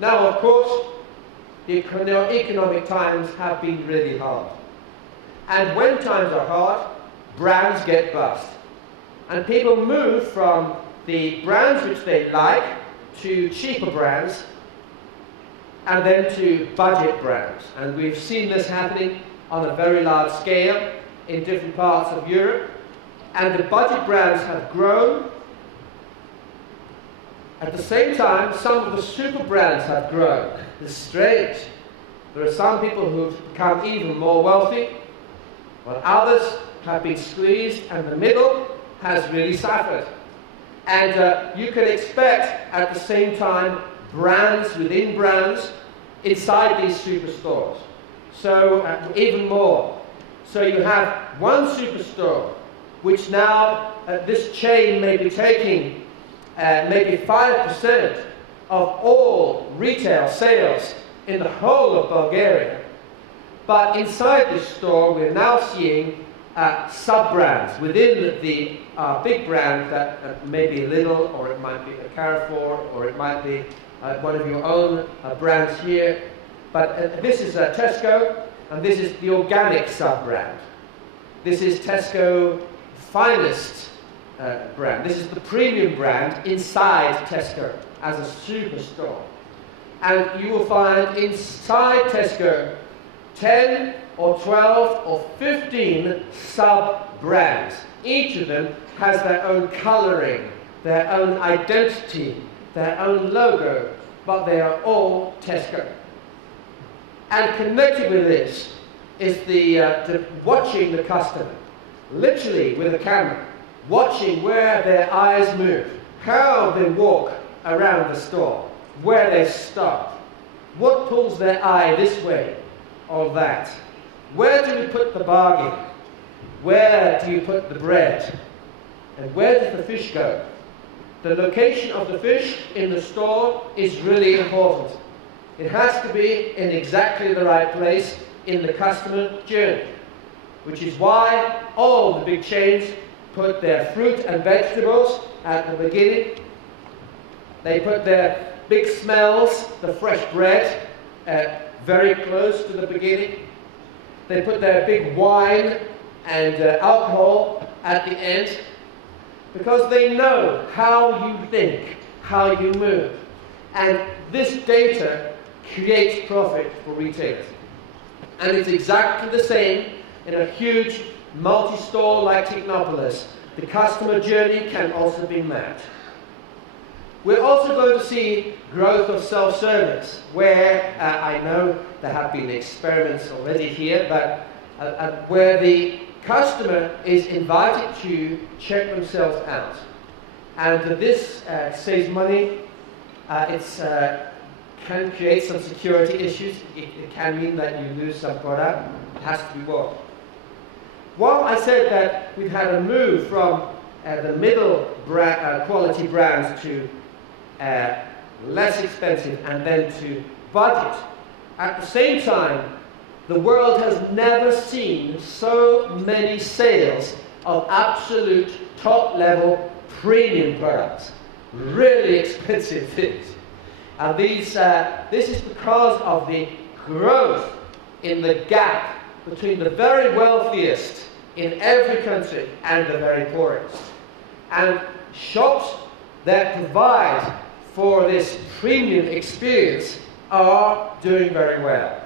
Now, of course, the economic times have been really hard. And when times are hard, brands get bust. And people move from the brands which they like to cheaper brands, and then to budget brands. And we've seen this happening on a very large scale in different parts of Europe. And the budget brands have grown. At the same time, some of the super brands have grown. It's strange. There are some people who've become even more wealthy, while others have been squeezed, and the middle has really suffered. And you can expect, at the same time, brands within brands inside these superstores. So even more. So you have one superstore, which now this chain may be taking maybe 5% of all retail sales in the whole of Bulgaria. But inside this store, we're now seeing sub-brands within the big brand that may be Lidl, or it might be a Carrefour, or it might be one of your own brands here. But this is Tesco, and this is the organic sub-brand. This is Tesco Finest brand. This is the premium brand inside Tesco as a superstore. And you will find inside Tesco 10 or 12 or 15 sub-brands. Each of them has their own colouring, their own identity, their own logo, but they are all Tesco. And connected with this is the watching the customer, literally with a camera, watching where their eyes move, how they walk around the store, where they stop, what pulls their eye this way or that. Where do we put the bargain? Where do you put the bread? And where does the fish go? The location of the fish in the store is really important. It has to be in exactly the right place in the customer journey, which is why all the big chains put their fruit and vegetables at the beginning. They put their big smells, the fresh bread, very close to the beginning. They put their big wine and alcohol at the end, because they know how you think, how you move. And this data creates profit for retailers. And it's exactly the same in a huge multi-store like Technopolis. The customer journey can also be mapped. We're also going to see growth of self-service, where I know there have been experiments already here, but where the customer is invited to check themselves out. And this saves money. It can create some security issues. It can mean that you lose some product. It has to be worked. While I said that we've had a move from the middle quality brands to less expensive and then to budget, at the same time, the world has never seen so many sales of absolute top-level premium products, really expensive things. And this is because of the growth in the gap between the very wealthiest in every country and the very poorest. And shops that provide for this premium experience are doing very well.